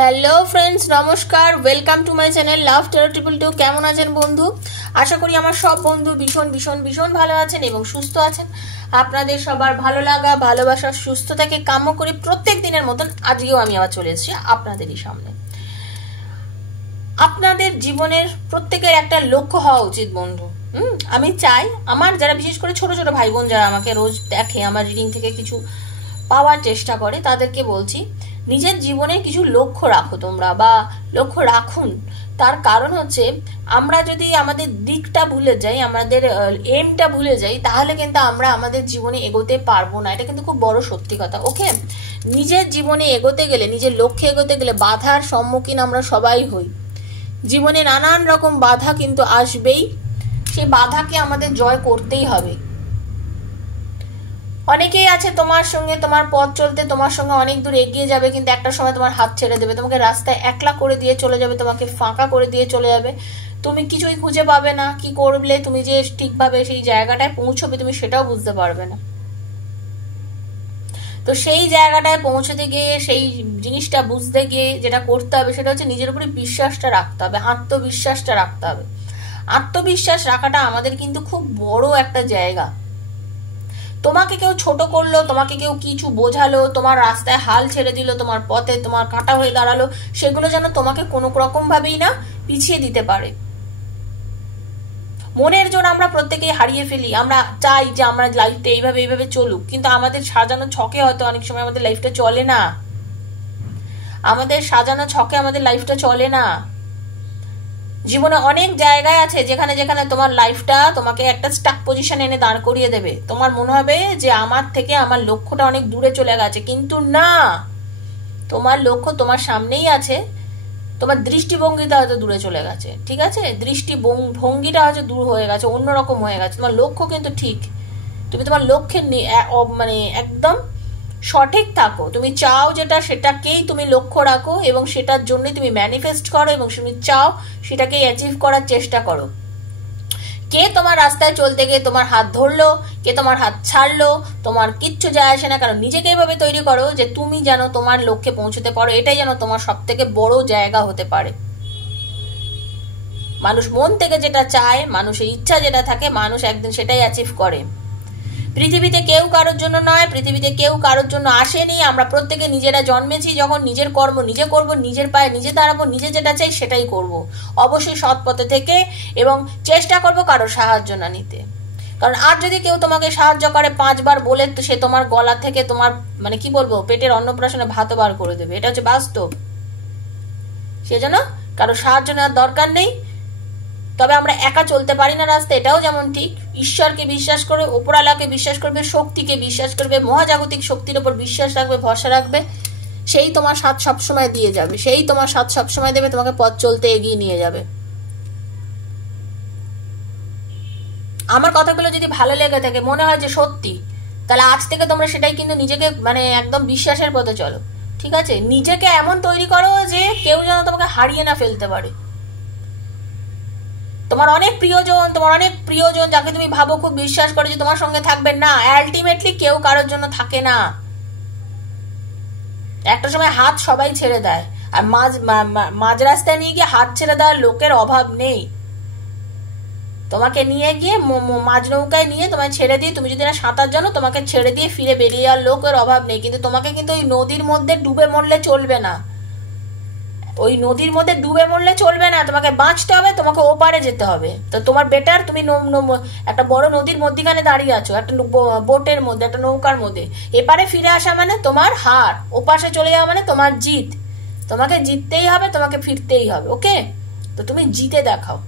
Hello friends, নমস্কার। Welcome to my channel love tarot triple two. কেমন আছেন বন্ধু? আশা করি আমার সব বন্ধু ভীষণ ভীষণ ভীষণ ভালো আছেন এবং সুস্থ আছেন। আপনাদের সবার ভালো লাগা, ভালোবাসা, সুস্থতাকে কাম্য করে প্রত্যেক দিনের মতন আজকেও আমি আবার চলে এসেছি আপনাদেরই সামনে। আপনাদের জীবনের প্রত্যেকের একটা লক্ষ্য হওয়া উচিত বন্ধু। আমি চাই আমার যারা বিশেষ করে ছোট ছোট ভাই বোন যারা আমাকে রোজ দেখে, আমার রিডিং থেকে কিছু পাওয়ার চেষ্টা করে, তাদেরকে বলছি নিজের জীবনে কিছু লক্ষ্য রাখো তোমরা, বা লক্ষ্য রাখুন। তার কারণ হচ্ছে আমরা যদি আমাদের দিকটা ভুলে যাই, আমাদের এমটা ভুলে যাই, তাহলে কিন্তু আমরা আমাদের জীবনে এগোতে পারবো না। এটা কিন্তু খুব বড় সত্যি কথা। ওকে, নিজের জীবনে এগোতে গেলে, নিজের লক্ষ্যে এগোতে গেলে বাধার সম্মুখীন আমরা সবাই হই। জীবনে নানান রকম বাধা কিন্তু আসবেই, সেই বাধাকে আমাদের জয় করতেই হবে। অনেকেই আছে তোমার সঙ্গে, তোমার পথ চলতে তোমার সঙ্গে অনেক দূর এগিয়ে যাবে, কিন্তু একটা সময় তোমার হাত ছেড়ে দেবে, তোমাকে রাস্তায় একলা করে দিয়ে চলে যাবে, তোমাকে ফাঁকা করে দিয়ে চলে যাবে। তুমি কিছুই খুঁজে পাবে না, কি করলে তুমি যে ঠিকভাবে সেই জায়গাটায় পৌঁছবে তুমি সেটাও বুঝতে পারবে না। তো সেই জায়গাটায় পৌঁছতে গিয়ে, সেই জিনিসটা বুঝতে গিয়ে যেটা করতে হবে সেটা হচ্ছে নিজের উপরে বিশ্বাসটা রাখতে হবে, আত্মবিশ্বাসটা রাখতে হবে। আত্মবিশ্বাস রাখাটা আমাদের কিন্তু খুব বড় একটা জায়গা। তোমাকে কেউ ছোট করলো, তোমাকে কেউ কিছু বোঝালো, তোমার রাস্তায় হাল ছেড়ে দিল, তোমার পথে তোমার কাঁটা হয়ে দাঁড়ালো, সেগুলো যেন তোমাকে কোনো রকম ভাবেই না পিছিয়ে দিতে পারে। মনের জোর আমরা প্রত্যেকেই হারিয়ে ফেলি। আমরা চাই যে আমরা লাইফটা এইভাবে এইভাবে চলুক, কিন্তু আমাদের সাজানো ছকে হয়তো অনেক সময় আমাদের লাইফটা চলে না। আমাদের সাজানো ছকে আমাদের লাইফটা চলে না। জীবনে অনেক জায়গায় আছে যেখানে যেখানে তোমার লাইফটা তোমাকে একটা স্টাক পজিশন এনে দাঁড় করিয়ে দেবে। তোমার মনে হবে যে আমার থেকে আমার লক্ষ্যটা অনেক দূরে চলে গেছে, কিন্তু না, তোমার লক্ষ্য তোমার সামনেই আছে। তোমার দৃষ্টিভঙ্গিটা হয়তো দূরে চলে গেছে, ঠিক আছে, দৃষ্টিভঙ্গিটা হয়তো দূর হয়ে গেছে, অন্যরকম হয়ে গেছে। তোমার লক্ষ্য কিন্তু ঠিক। তুমি তোমার লক্ষ্যে মানে একদম সঠিক থাকো। তুমি চাও যেটা, সেটাকেই তুমি লক্ষ্য রাখো এবং সেটার জন্যই তুমি ম্যানিফেস্ট করো এবং তুমি চাও সেটাকেই অ্যাচিভ করার চেষ্টা করো। কে তোমার রাস্তায় চলতে গিয়ে তোমার হাত ধরলো, কে তোমার হাত ছাড়লো, তোমার কিচ্ছু যায় আসে না। কারণ নিজেকে এইভাবে তৈরি করো যে তুমি যেন তোমার লক্ষ্যে পৌঁছতে পারো। এটাই যেন তোমার সব থেকে বড় জায়গা হতে পারে। মানুষ মন থেকে যেটা চায়, মানুষের ইচ্ছা যেটা থাকে, মানুষ একদিন সেটাই অ্যাচিভ করে। পৃথিবীতে কেউ কারোর জন্য নয়, পৃথিবীতে কেউ কারোর জন্য আসেনি। আমরা প্রত্যেকে নিজেরা জন্মেছি যখন নিজের কর্ম নিজে করব, নিজের পায়ে নিজে দাঁড়াবো, নিজে যেটা চাই সেটাই করব, অবশ্যই সৎ পথে থেকে, এবং চেষ্টা করব কারোর সাহায্য না নিতে। কারণ আর যদি কেউ তোমাকে সাহায্য করে 5 বার বলে, তো সে তোমার গলা থেকে তোমার মানে কি বলবো পেটের অন্নপ্রাশনে ভাত বার করে দেবে। এটা হচ্ছে বাস্তব। সেজন্য কারোর সাহায্য নেওয়ার দরকার নেই। তবে আমরা একা চলতে পারি না রাস্তা, এটাও যেমন ঠিক। ঈশ্বরকে বিশ্বাস করবে, উপরালাকে বিশ্বাস করবে, শক্তিকে বিশ্বাস করবে, মহাজাগতিক শক্তির উপর বিশ্বাস রাখবে, ভরসা রাখবে, সেই তোমার সাথ সবসময় দিয়ে যাবে, সেই তোমার সাথ সবসময় দেবে, তোমাকে পথ চলতে এগিয়ে নিয়ে যাবে। আমার কথাগুলো যদি ভালো লেগে থাকে, মনে হয় যে সত্যি, তাহলে আজ থেকে তোমরা সেটাই কিন্তু নিজেকে মানে একদম বিশ্বাসের পথে চলো, ঠিক আছে? নিজেকে এমন তৈরি করো যে কেউ যেন তোমাকে হারিয়ে না ফেলতে পারে। তোমার অনেক প্রিয়জন যাকে তুমি ভাবো, খুব বিশ্বাস করো যে তোমার সঙ্গে থাকবেন, না, আলটিমেটলি কেউ কারোর জন্য থাকে না। একটা সময় হাত সবাই ছেড়ে দেয়, আর মাঝ রাস্তায় নিয়ে গিয়ে হাত ছেড়ে দেওয়ার লোকের অভাব নেই। তোমাকে নিয়ে গিয়ে মাঝ নৌকায় নিয়ে তোমায় ছেড়ে দিয়ে, তুমি যদি না সাঁতার জানো, তোমাকে ছেড়ে দিয়ে ফিরে বেরিয়ে যাওয়ার লোকের অভাব নেই। কিন্তু তোমাকে কিন্তু ওই নদীর মধ্যে ডুবে মরলে চলবে না। ওই নদীর মধ্যে ডুবে মরলে চলবে না, তোমাকে বাঁচতে হবে, তোমাকে ওপারে যেতে হবে। তো তোমার বেটার তুমি একটা বড় নদীর মধ্যিখানে দাঁড়িয়ে আছো, একটা বোটের মধ্যে, একটা নৌকার মধ্যে। এপারে ফিরে আসা মানে তোমার হার, ওপাশে চলে যাওয়া মানে তোমার জিত। তোমাকে জিততেই হবে, তোমাকে ফিরতেই হবে। ওকে, তো তুমি জিতে দেখাও।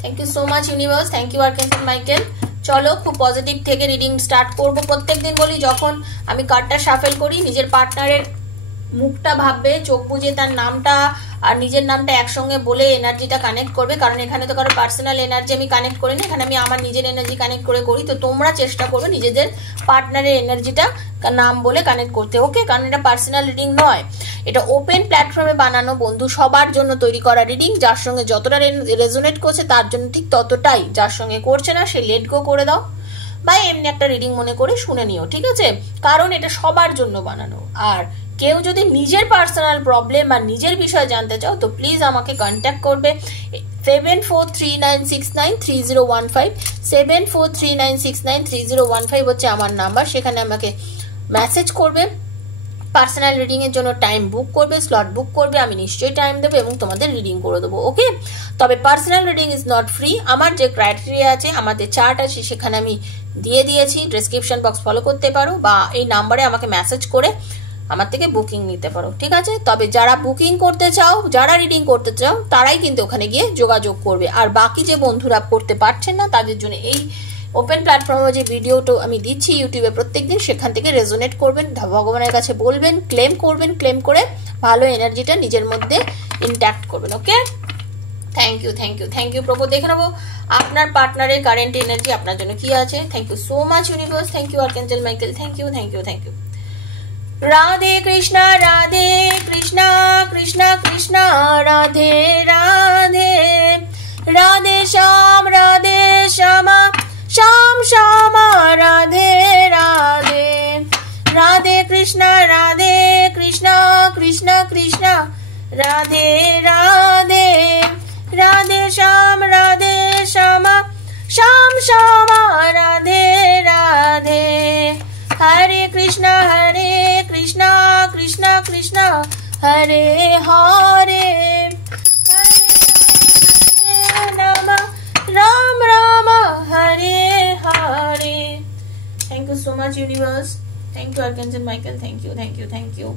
Thank you so much universe, thank you archangel Michael. চলো খুব পজিটিভ থেকে রিডিং স্টার্ট করবো। প্রত্যেকদিন বলি, যখন আমি কার্ডটা শাফেল করি, নিজের পার্টনারের মুখটা ভাববে, চোখ বুঝে তার নামটা আর নিজের নামটা একসঙ্গে বলে এনার্জিটা কানেক্ট করবে। কারণ এখানে তো কারো পার্সোনাল এনার্জি আমি কানেক্ট করি না, এখানে আমি আমার নিজের এনার্জি কানেক্ট করে করি। তো তোমরা চেষ্টা করবে নিজেদের পার্টনারের এনার্জিটা নাম বলে কানেক্ট করতে। ওকে, কারণ এটা পার্সোনাল রিডিং নয়, এটা ওপেন প্ল্যাটফর্মে বানানো বন্ধু, সবার জন্য তৈরি করা রিডিং। যার সঙ্গে যতটা রেজোনেট করছে তার জন্য ঠিক ততটাই, যার সঙ্গে করছে না সে লেট গো করে দাও, বা এমনি একটা রিডিং মনে করে শুনে নিও, ঠিক আছে? কারণ এটা সবার জন্য বানানো। আর কেউ যদি নিজের পার্সোনাল প্রবলেম বা নিজের বিষয় জানতে চাও তো প্লিজ আমাকে কন্ট্যাক্ট করবে 7439693015 7439693015 হচ্ছে আমার নাম্বার। সেখানে আমাকে মেসেজ করবে, পার্সোনাল রিডিং এর জন্য টাইম বুক করবে, স্লট বুক করবে, আমি নিশ্চয়ই টাইম দেবো এবং তোমাদের রিডিং করে দেবো। ওকে, তবে personal reading is not free. আমার যে ক্রাইটেরিয়া আছে, আমাদের চার্ট আছে, সেখানে আমি দিয়ে দিয়েছি, ডেসক্রিপশন বক্স ফলো করতে পারো বা এই নাম্বারে আমাকে মেসেজ করে আমার থেকে বুকিং নিতে পারো, ঠিক আছে? তবে যারা বুকিং করতে চাও, যারা রিডিং করতে চাও, তারাই কিন্তু ওখানে গিয়ে যোগাযোগ করবে। আর বাকি যে বন্ধুরা করতে পারছেন না, তাদের জন্য এই ওপেন প্ল্যাটফর্মে যে ভিডিওটা আমি দিচ্ছি ইউটিউবে প্রত্যেকদিন, সেখান থেকে রেজোনেট করবেন, ভগবানের কাছে বলবেন, ক্লেম করবেন, ক্লেম করে ভালো এনার্জিটা নিজের মধ্যে ইনট্যাক্ট করবেন। Okay, thank you, thank you, thank you প্রভু। দেখে নেবো আপনার পার্টনারের কারেন্ট এনার্জি আপনার জন্য কি আছে। Thank you so much universe, thank you archangel Michael, thank you, thank you, thank you. Radhe Krishna Krishna Krishna Radhe Radhe, Radhe Shyam Shyam Shyama Radhe Radhe, Radhe Krishna Krishna Krishna Radhe Radhe, Radhe Shyam Shyam Shyama Radhe Radhe, Hare Krishna Krishna Krishna Hare Hare, Ram Ram Hare Hare. Thank you so much universe, thank you archangel Michael, thank you, thank you, thank you.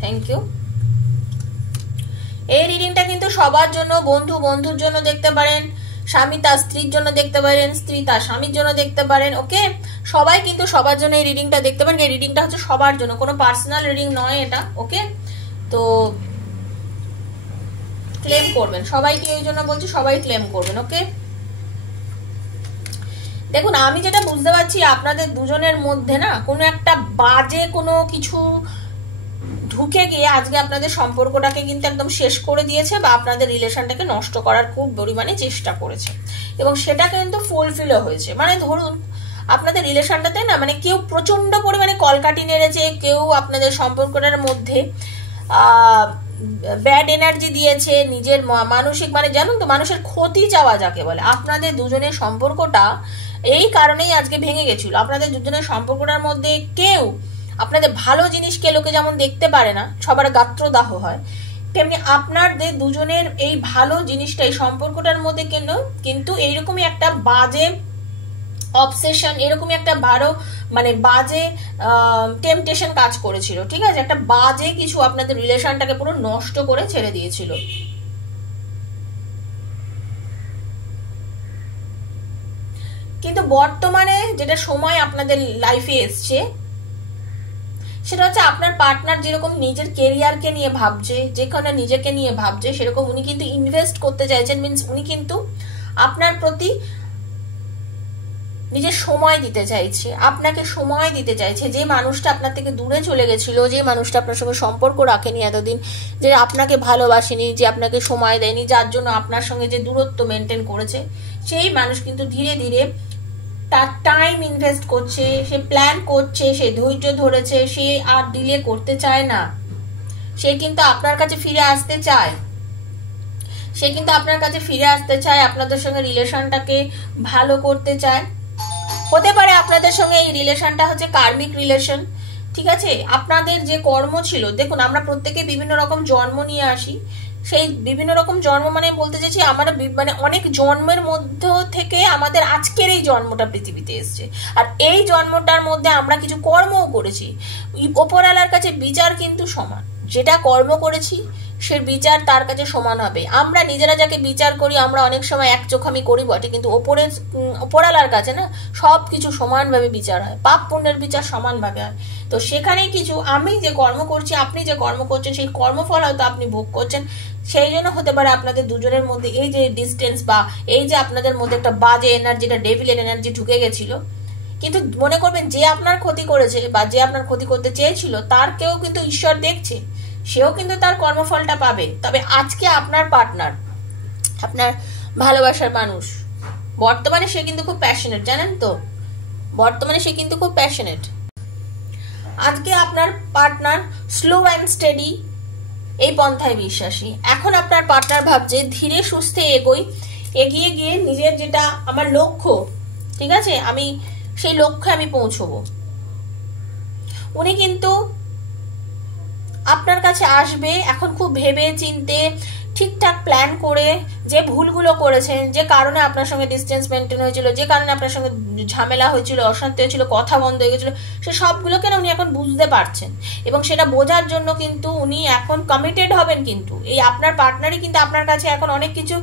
Thank you. এই রিডিংটা কিন্তু সবার জন্য, বন্ধুর জন্য দেখতে পারেন, স্বামী তার স্ত্রীর জন্য দেখতে পারেন, স্ত্রী তার স্বামীর জন্য দেখতে পারেন। ওকে, সবাই কিন্তু সবার জন্য এই রিডিংটা দেখতে পারেন। এই রিডিংটা হচ্ছে সবার জন্য, কোনো পার্সোনাল রিডিং নয় এটা। ওকে, তো ক্লেম করবেন, সবাইকে এই জন্য বলছি, সবাই ক্লেম করবেন। ওকে, দেখুন আমি যেটা বুঝতে পারছি আপনাদের দুজনের মধ্যে না কোনো একটা বাজে কোনো কিছু ঢুকে গিয়ে আজকে আপনাদের সম্পর্কটাকে কিন্তু একদম শেষ করে দিয়েছে বা আপনাদের রিলেশনটাকে নষ্ট করার খুব পরিমাণে চেষ্টা করেছে এবং সেটা কিন্তু ফুলফিলও হয়েছে। মানে ধরুন আপনাদের রিলেশনটাতে না, মানে কেউ প্রচন্ড পরিমাণে কলকাঠি নেড়েছে, কেউ আপনাদের সম্পর্কটার মধ্যে ব্যাড এনার্জি দিয়েছে, নিজের মানসিক, মানে জানুন তো মানুষের ক্ষতি চাওয়া যাকে বলে। আপনাদের দুজনের সম্পর্কটা এই কারণেই আজকে ভেঙে গেছিল। আপনাদের দুজনের সম্পর্কটার মধ্যে কেউ আপনাদের ভালো জিনিসকে লোকে যেমন দেখতে পারে না, সবার গাত্রদাহ হয়, তেমনি আপনাদের দুজনের এই ভালো জিনিসটা এই সম্পর্কটার মধ্যে কিন্তু এইরকমই একটা বাজে অবসেশন, এরকমই একটা মানে বাজে টেম্পটেশন কাজ করেছিল। ঠিক আছে, একটা বাজে কিছু আপনাদের রিলেশনটাকে পুরো নষ্ট করে ছেড়ে দিয়েছিল। কিন্তু বর্তমানে যেটা সময় আপনাদের লাইফে এসছে সেটা হচ্ছে আপনার পার্টনার যেরকম নিজের কেরিয়ারকে নিয়ে ভাবছে, যেখানে নিজেকে নিয়ে ভাবছে, সেরকম উনি কিন্তু ইনভেস্ট করতে চাইছেন। মিনস উনি কিন্তু আপনার প্রতি নিজের সময় দিতে চাইছে, আপনাকে সময় দিতে চাইছে। যে মানুষটা আপনার থেকে দূরে চলে গেছিল, যে মানুষটা আপনার সঙ্গে সম্পর্ক রাখেনি এতদিন, যে আপনাকে ভালোবাসেনি, যে আপনাকে সময় দেয়নি, যার জন্য আপনার সঙ্গে যে দূরত্ব মেনটেন করেছে, সেই মানুষ কিন্তু ধীরে ধীরে তার টাইম ইনভেস্ট করছে, সে প্ল্যান করছে, সে ধৈর্য ধরেছে, সে আর ডিলে করতে চায় না। সে কিন্তু আপনার কাছে ফিরে আসতে চায়, আপনাদের সঙ্গে রিলেশনটাকে ভালো করতে চায়। হতে পারে আপনাদের সঙ্গে এই রিলেশনটা হচ্ছে কার্মিক রিলেশন। ঠিক আছে, আপনাদের যে কর্ম ছিল, দেখুন আমরা প্রত্যেকে বিভিন্ন রকম জন্ম নিয়ে আসি, সেই বিভিন্ন রকম জন্ম মানে বলতে চাইছি আমরা মানে অনেক জন্মের মধ্যে থেকে আমাদের আজকের এই জন্মটা পৃথিবীতে এসছে। আর এই জন্মটার মধ্যে আমরা কিছু কর্মও করেছি। ওপরওয়ালার কাছে বিচার কিন্তু সমান, যেটা কর্ম করেছি সে বিচার তার কাছে সমান হবে। আমরা নিজেরা যাকে বিচার করি আমরা অনেক সময় এক চোখামি করি বটে, কিন্তু ওপরওয়ালার কাছে না সব কিছু সমানভাবে বিচার হয়, পাপ পুণ্যের বিচার সমানভাবে হয়। তো সেখানে কিছু আমি যে কর্ম করছি, আপনি যে কর্ম করছেন, সেই কর্মফল হয়তো আপনি ভোগ করছেন। সেই জন্য হতে পারে আপনাদের দুজনের মধ্যে এই যে ডিস্টেন্স বা এই যে আপনাদের মধ্যে একটা বাজে এনার্জিটা, ডেভিলের এনার্জি ঢুকে গেছিল। কিন্তু মনে করবেন যে আপনার ক্ষতি করেছে বা যে আপনার ক্ষতি করতে চেয়েছিল তার কেউ কিন্তু ঈশ্বর দেখছে, সেও কিন্তু তার কর্মফলটা পাবে। তবে আজকে আপনার পার্টনার আপনার ভালোবাসার মানুষ, বর্তমানে সে কিন্তু খুব প্যাশনেট, জানেন তো, বর্তমানে সে কিন্তু খুব প্যাশনেট। আজকে আপনার পার্টনার স্লো অ্যান্ড স্টেডি এই পন্থায় বিশ্বাসী। এখন আপনার পার্টনার ভাবছে ধীরে সুস্থে এগিয়ে গিয়ে নিজের যেটা আমার লক্ষ্য, ঠিক আছে, আমি সেই লক্ষ্যে আমি পৌঁছবো। উনি কিন্তু আপনার কাছে আসবে এখন খুব ভেবে চিনতে, ঠিকঠাক প্ল্যান করে, যে ভুলগুলো করেছেন, যে কারণে আপনার সঙ্গে ডিস্টেন্স মেনটেন হয়েছিল, যে কারণে আপনার সঙ্গে ঝামেলা হয়েছিল, অশান্তি হয়েছিল, কথা বন্ধ হয়ে গেছিল, সে সবগুলোকে না উনি এখন বুঝতে পারছেন এবং সেটা বোঝার জন্য কিন্তু উনি এখন কমিটেড হবেন। কিন্তু এই আপনার পার্টনারই কিন্তু আপনার কাছে এখন অনেক কিছু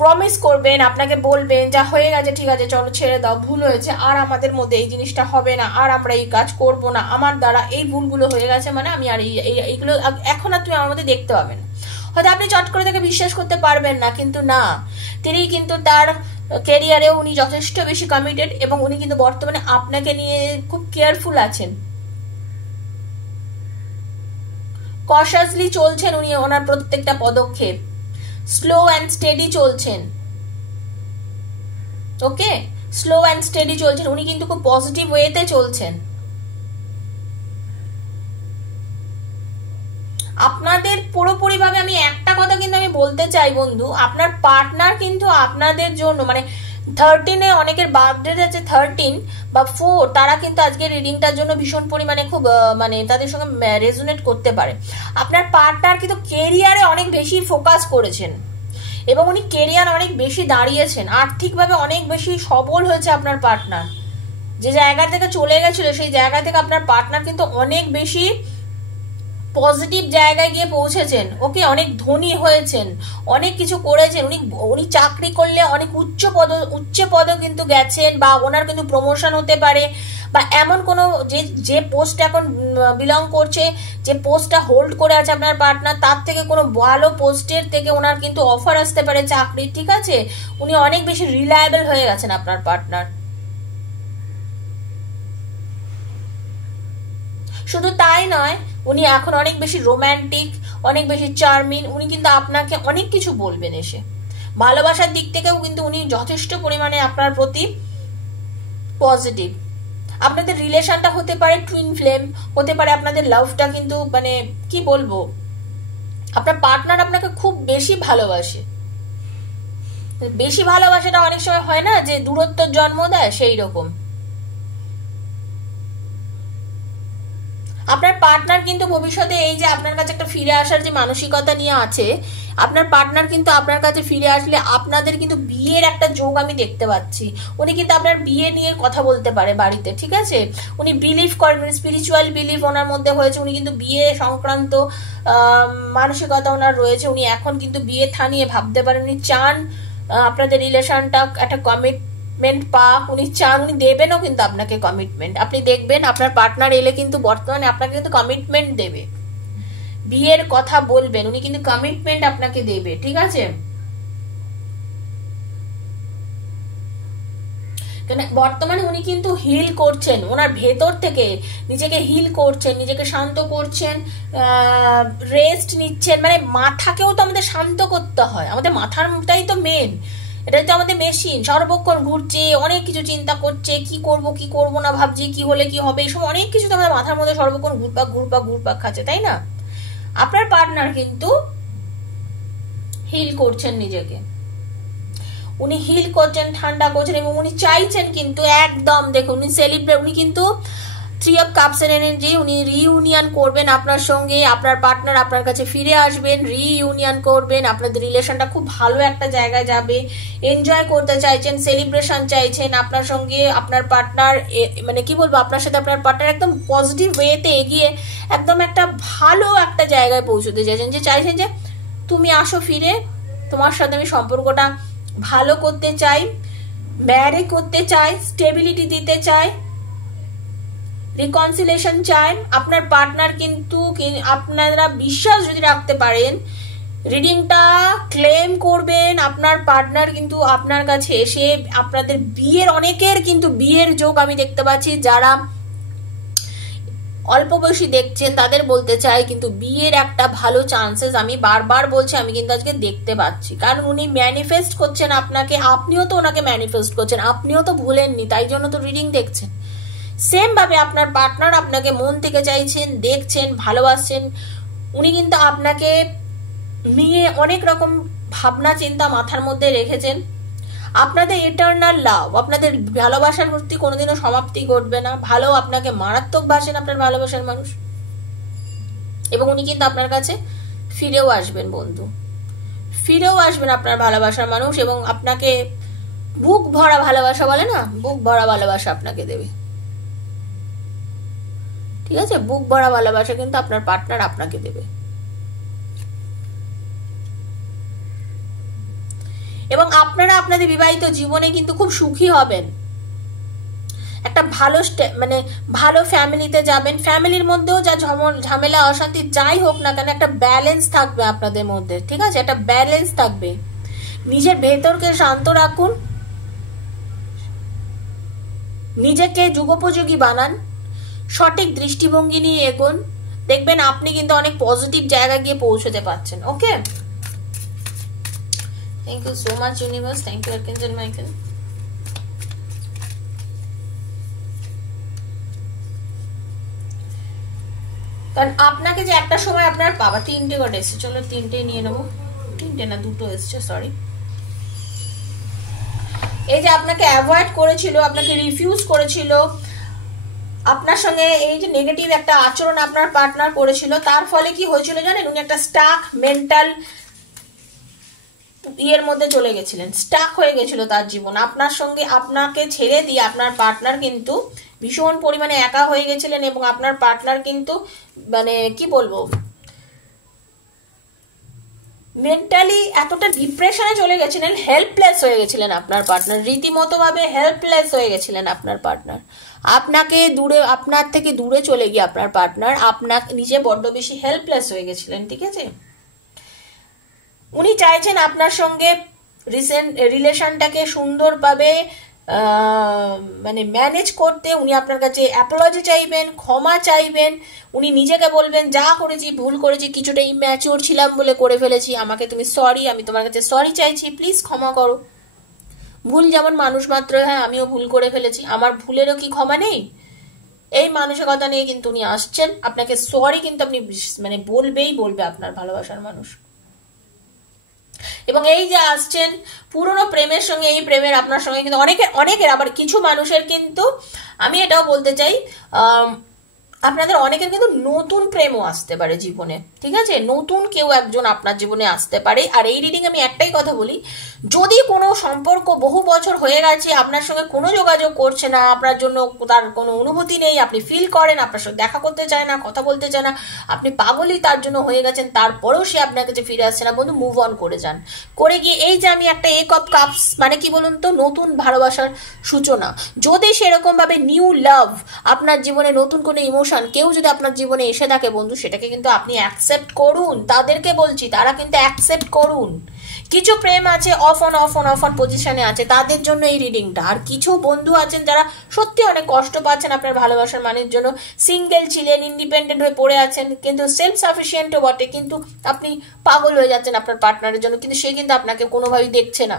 প্রমিস করবেন, আপনাকে বলবেন যা হয়ে গেছে ঠিক আছে চলো ছেড়ে দাও, ভুল হয়েছে, আর আমাদের মধ্যে এই জিনিসটা হবে না, আর আমরা এই কাজ করব না, আমার দ্বারা এই ভুলগুলো হয়ে গেছে, মানে আমি আর এইগুলো এখন আর তুমি আমার মধ্যে দেখতে পাবে না। হয়তো আপনি চট করে তাকে বিশ্বাস করতে পারবেন না, কিন্তু না, তিনি কিন্তু তার ক্যারিয়ারেও উনি যথেষ্ট বেশি কমিটেড এবং উনি কিন্তু বর্তমানে আপনাকে নিয়ে খুব কেয়ারফুল আছেন, কশাসলি চলছেন উনি ওনার প্রত্যেকটা পদক্ষেপ, স্লো অ্যান্ড স্টেডি চলছেন। ওকে, স্লো অ্যান্ড স্টেডি চলছেন, উনি কিন্তু খুব পজিটিভ ওয়েতে চলছেন। আপনাদের পুরোপুরিভাবে আমি একটা কথা কিন্তু আমি বলতে চাই বন্ধু, আপনার পার্টনার কিন্তু আপনাদের জন্য মানে 13-এ অনেকের বার্থডে আছে 13 বা 4, তারা কিন্তু আজকে রিডিংটার জন্য ভীষণ পরিমাণে খুব মানে তাদের সঙ্গে রেজোনেট করতে পারে। আপনার পার্টনার কিন্তু কেরিয়ারে অনেক বেশি ফোকাস করেছেন এবং উনি কেরিয়ার অনেক বেশি দাঁড়িয়েছেন, আর্থিকভাবে অনেক বেশি সবল হয়েছে আপনার পার্টনার। যে জায়গা থেকে চলে গেছিল সেই জায়গা থেকে আপনার পার্টনার কিন্তু অনেক বেশি পজিটিভ জায়গায় গিয়ে পৌঁছেছেন। ওকে, অনেক ধনী হয়েছেন, অনেক কিছু করেছেন, উনি চাকরি করলে অনেক উচ্চ পদে কিন্তু গেছেন, বা ওনার কিন্তু প্রমোশন হতে পারে, বা এমন কোনো যে পোস্ট এখন বিলং করছে, যে পোস্টটা হোল্ড করে আছে আপনার পার্টনার, তার থেকে কোনো ভালো পোস্টের থেকে ওনার কিন্তু অফার আসতে পারে চাকরির, ঠিক আছে। উনি অনেক বেশি রিলায়েবল হয়ে গেছেন আপনার পার্টনার। শুধু তাই নয়, উনি এখন অনেক বেশি রোম্যান্টিক, অনেক বেশি চার্মিং, উনি কিন্তু আপনাকে অনেক কিছু বলবেন এসে। ভালোবাসার দিক থেকেও কিন্তু উনি যথেষ্ট পরিমাণে আপনার প্রতি পজিটিভ। আপনাদের রিলেশনটা হতে পারে টুইন ফ্লেম, হতে পারে আপনাদের লাভটা কিন্তু মানে কি বলবো, আপনার পার্টনার আপনাকে খুব বেশি ভালোবাসে। বেশি ভালোবাসাটা অনেক সময় হয় না যে দূরত্বের জন্ম দেয়, সেই রকম। আপনার পার্টনার কিন্তু ভবিষ্যতে এই যে আপনার কাছে একটা ফিরে আসার যে মানসিকতা নিয়ে আছে, আপনার পার্টনার কিন্তু আপনার কাছে ফিরে আসলে আপনাদের কিন্তু বিয়ের একটা যোগ আমি দেখতে পাচ্ছি। উনি কিন্তু আপনার বিয়ে নিয়ে কথা বলতে পারে বাড়িতে, ঠিক আছে। উনি বিলিভ করেন, স্পিরিচুয়াল বিলিভ ওনার মধ্যে হয়েছে, উনি কিন্তু বিয়ে সংক্রান্ত মানসিকতা ওনার রয়েছে। উনি এখন কিন্তু বিয়ে থানিয়ে ভাবতে পারেন, উনি চান আপনাদের রিলেশনটা একটা কমিটমেন্ট পাক, উনি চান, উনি দেবেনও কিন্তু আপনাকে কমিটমেন্ট। আপনি দেখবেন আপনার পার্টনার এলে কিন্তু বর্তমানে আপনাকে কিন্তু কমিটমেন্ট দেবে, বিয়ের কথা বলবেন, উনি কিন্তু কমিটমেন্ট আপনাকে দেবে, ঠিক আছে। বর্তমানে উনি কিন্তু হিল করছেন, ওনার ভেতর থেকে নিজেকে হিল করছেন, নিজেকে শান্ত করছেন, রেস্ট নিচ্ছেন। মানে মাথাকেও তো আমাদের শান্ত করতে হয়, আমাদের মাথাটাই তো মেন, এটাই তো আমাদের মেশিন, সর্বক্ষণ ঘুরছে, অনেক কিছু চিন্তা করছে, কি করব না ভাবছি, কি হলে কি হবে, এইসব অনেক কিছু তো আমাদের মাথার মধ্যে সর্বক্ষণ ঘুরপাক খাচ্ছে, তাই না। আপনার পার্টনার কিন্তু হিল করছেন নিজেকে, উনি হিল করছেন, ঠান্ডা করছেন, এবং উনি চাইছেন কিন্তু একদম দেখুন উনি সেলিব্রেট, উনি কিন্তু 3 of Cups এর এনার্জি, উনি রিইউনিয়ন করবেন আপনার সঙ্গে, আপনার পার্টনার আপনার কাছে ফিরে আসবেন, রিইউনিয়ন করবেন, আপনাদের রিলেশনটা খুব ভালো একটা জায়গায় যাবে, এনজয় করতে চাইছেন, সেলিব্রেশন চাইছেন আপনার সঙ্গে। আপনার পার্টনার মানে কি বলবো, আপনার সাথে আপনার পার্টনার একদম পজিটিভ ওয়েতে এগিয়ে একদম একটা ভালো একটা জায়গায় পৌঁছতে চাইছেন, যে চাইছেন যে তুমি আসো ফিরে, তোমার সাথে আমি সম্পর্কটা ভালো করতে চাই, ম্যারি করতে চাই, স্টেবিলিটি দিতে চাই, রিকনসিলেশন চাই। আপনার পার্টনার কিন্তু, আপনারা বিশ্বাস যদি রাখতে পারেন, রিডিংটা ক্লেম করবেন, আপনার পার্টনার কিন্তু আপনার কাছে এসে আপনাদের বিয়ের, অনেকের কিন্তু বিয়ের যোগ আমি দেখতে পাচ্ছি, যারা অল্প বয়সী দেখছেন তাদের বলতে চাই কিন্তু বিয়ের একটা ভালো চান্সেস আমি বারবার বলছি, আমি কিন্তু আজকে দেখতে পাচ্ছি। কারণ উনি ম্যানিফেস্ট করছেন আপনাকে, আপনিও তো ওনাকে ম্যানিফেস্ট করছেন, আপনিও তো ভুলেননি, তাই জন্য তো রিডিং দেখছেন। সেম ভাবে আপনার পার্টনার আপনাকে মন থেকে চাইছেন, দেখছেন, ভালোবাসছেন। উনি কিন্তু আপনাকে নিয়ে অনেক রকম ভাবনা চিন্তা মাথার মধ্যে রেখেছেন। আপনাদের ইটারনাল লাভ, আপনাদের ভালোবাসার প্রতি কোনোদিনও সমাপ্তি ঘটবে না। ভালো আপনাকে মারাত্মক বাসেন আপনার ভালোবাসার মানুষ, এবং উনি কিন্তু আপনার কাছে ফিরেও আসবেন বন্ধু, ফিরেও আসবেন আপনার ভালোবাসার মানুষ, এবং আপনাকে বুক ভরা ভালোবাসা বলে না, বুক ভরা ভালোবাসা আপনাকে দেবে। ঠিক আছে, বুক ভরা ভালোবাসা কিন্তু আপনার পার্টনার আপনাকে দেবে। এবং আপনারা আপনাদের বিবাহিত জীবনে কিন্তু খুব সুখী হবেন, একটা ভালো মানে ভালো ফ্যামিলিতে যাবেন। ফ্যামিলির মধ্যেও যা ঝামেলা অশান্তি যাই হোক না কেন, একটা ব্যালেন্স থাকবে আপনাদের মধ্যে। ঠিক আছে, একটা ব্যালেন্স থাকবে। নিজের ভেতরকে শান্ত রাখুন, নিজেকে যুগোপযোগী বানান, সঠিক দৃষ্টিভঙ্গি নিয়ে এগোন, দেখবেন আপনি কিন্তু অনেক পজিটিভ জায়গায় গিয়ে পৌঁছতে পারছেন। Okay, thank you so much universe, thank you archangel Michael. কারণ আপনাকে যে একটা সময় আপনার বাবা, তিনটে কার্ড এসছে, চলো তিনটে নিয়ে নেবো, তিনটে না দুটো এসছে, সরি। এই যে আপনাকে অ্যাভয়েড করেছিল, আপনাকে রিফিউজ করেছিল, আপনার সঙ্গে এই যে নেগেটিভ একটা আচরণ আপনার পার্টনার করেছিল, তার ফলে কি হয়েছিল জানেন, উনি একটা স্টাক মেন্টাল ইয়ের মধ্যে চলে গেছিলেন, স্টাক হয়ে গেছিল তার জীবন আপনার সঙ্গে। আপনাকে ছেড়ে দিয়ে আপনার পার্টনার কিন্তু ভীষণ পরিমাণে একা হয়ে গেছিলেন, এবং আপনার পার্টনার কিন্তু মানে কি বলবো, মেন্টালি এতটা ডিপ্রেশনে চলে গেছিলেন, হেল্পলেস হয়ে গেছিলেন আপনার পার্টনার, রীতিমতো ভাবে হেল্পলেস হয়ে গেছিলেন আপনার পার্টনার। আপনাকে দূরে, আপনার থেকে দূরে চলে গিয়ে আপনার পার্টনার আপনাকে নিজে বড্ড বেশি হেল্পলেস হয়ে গেছিলেন। ঠিক আছে, উনি চাইছেন আপনার সঙ্গে রিলেশনটাকে সুন্দরভাবে মানে ম্যানেজ করতে। উনি আপনার কাছে অ্যাপোলজি চাইবেন, ক্ষমা চাইবেন, উনি নিজেকে বলবেন যা করেছি ভুল করেছি, কিছুটা ইম্যাচিওর ছিলাম বলে করে ফেলেছি, আমাকে তুমি সরি, আমি তোমার কাছে সরি চাইছি, প্লিজ ক্ষমা করো। ভুল যেমন মানুষ মাত্র, হ্যাঁ আমিও ভুল করে ফেলেছি, আমার ভুলেরও কি ক্ষমা নেই? এই মানসিকতা নিয়ে কিন্তু উনি আসছেন, আপনাকে সরি কিন্তু আপনি মানে বলবে আপনার ভালোবাসার মানুষ। এবং এই যে আসছেন পুরনো প্রেমের সঙ্গে, এই প্রেমের আপনার সঙ্গে কিন্তু অনেকের আবার কিছু মানুষের কিন্তু আমি এটাও বলতে চাই, আপনাদের অনেকের কিন্তু নতুন প্রেমও আসতে পারে জীবনে। ঠিক আছে, নতুন কেউ একজন আপনার জীবনে আসতে পারে। আর এই রিডিং আমি একটাই কথা বলি, যদি কোনো সম্পর্ক বহু বছর হয়ে গেছে, আপনার সঙ্গে কোনো যোগাযোগ করছে না, আপনার জন্য তার কোনো অনুভূতি নেই, আপনি ফিল করেন আপনার সঙ্গে দেখা করতে চায় না, কথা বলতে চায় না, আপনি পাগলই তার জন্য হয়ে গেছেন, তারপরেও সে আপনার কাছে ফিরে আসছে না, বন্ধু মুভ অন করে যান। করে গিয়ে এই যে আমি একটা এক অফ কাপস মানে কি বলুন তো, নতুন ভালোবাসার সূচনা। যদি সেরকম ভাবে নিউ লাভ আপনার জীবনে, নতুন কোনো ইমোশন কেউ যদি আপনার জীবনে এসে থাকে বন্ধু, সেটাকে কিন্তু আপনি অ্যাকসেপ্ট করুন। তাদেরকে বলছি, তারা কিন্তু অ্যাকসেপ্ট করুন। কিছু প্রেম আছে অফ অন পজিশনে আছে, তাদের জন্য এই রিডিংটা। আর কিছু বন্ধু আছেন যারা সত্যি অনেক কষ্ট পাচ্ছেন আপনার ভালোবাসার মানের জন্য, সিঙ্গেল ছিলেন, ইন্ডিপেন্ডেন্ট হয়ে পড়ে আছেন, কিন্তু সেলফ সাফিসিয়েন্টও বটে, কিন্তু আপনি পাগল হয়ে যাচ্ছেন আপনার পার্টনারের জন্য, কিন্তু সে কিন্তু আপনাকে কোনোভাবেই দেখছে না।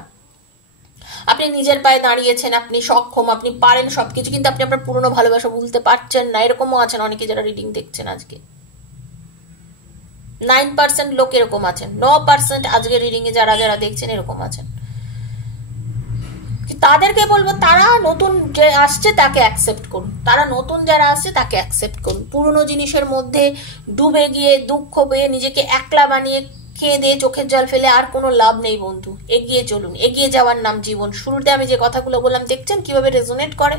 আপনি নিজের পায়ে দাঁড়িয়েছেন, আপনি সক্ষম, আপনি পারেন সবকিছু, কিন্তু আপনি আপনার পুরনো ভালোবাসা বুঝতে পারছেন না। এরকমও আছেন অনেকে যারা রিডিং দেখছেন আজকে। 9% লোক এরকম আছেন, 9% আজকে রিডিং এ যারা যারা দেখছেন এরকম আছেন। তাদেরকে বলবো, তারা নতুন যে আসছে তাকে অ্যাকসেপ্ট করুন, তারা নতুন যারা আসছে তাকে অ্যাকসেপ্ট করুন। পুরনো জিনিসের মধ্যে ডুবে গিয়ে দুঃখ পেয়ে নিজেকে একলা বানিয়ে কেঁদে চোখের জল ফেলে আর কোনো লাভ নেই বন্ধু। এগিয়ে চলুন, এগিয়ে যাওয়ার নাম জীবন। শুরুতে আমি যে কথাগুলো বললাম দেখছেন কিভাবে রেজোনেট করে,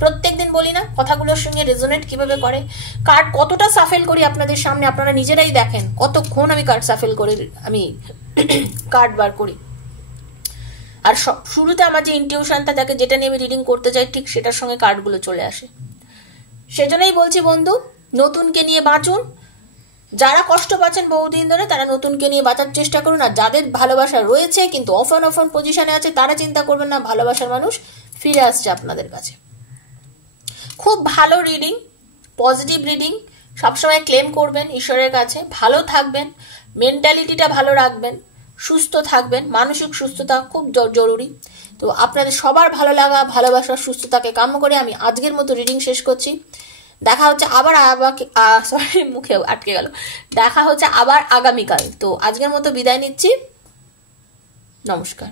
প্রত্যেকদিন বলি না কথাগুলোর সঙ্গে রেজোনেট কিভাবে করে। কার্ড কতটা সাফেল করি আপনাদের সামনে, আপনারা নিজেরাই দেখেন কতক্ষণ আমি কার্ড সাফেল করে আমি কার্ড বার করি। আর শুরুতে আমার যে ইনটিউশনটা থাকে, যেটা নিয়ে আমি রিডিং করতে চাই, ঠিক সেটার সঙ্গে কার্ডগুলো চলে আসে। সেজন্যই বলছি বন্ধু, নতুনকে নিয়ে বাঁচুন। যারা কষ্ট পাচ্ছেন বহুদিন ধরে, তারা নতুনকে নিয়ে বাঁচার চেষ্টা করুন। আর যাদের ভালোবাসা রয়েছে কিন্তু অফ অন পজিশনে আছে, তারা চিন্তা করবেন না, ভালোবাসার মানুষ ফিরে আসছে আপনাদের কাছে। খুব ভালো রিডিং, পজিটিভ রিডিং সবসময় ক্লেম করবেন ঈশ্বরের কাছে, ভালো থাকবেন, মেন্টালিটিটা ভালো রাখবেন, সুস্থ থাকবেন, মানসিক সুস্থতা খুব জরুরি। তো আপনাদের সবার ভালো লাগা, ভালোবাসা, সুস্থতাকে কাম্য করে আমি আজকের মতো রিডিং শেষ করছি। দেখা হচ্ছে আবার সরি মুখে আটকে গেল, দেখা হচ্ছে আবার আগামীকাল। তো আজকের মতো বিদায় নিচ্ছি, নমস্কার।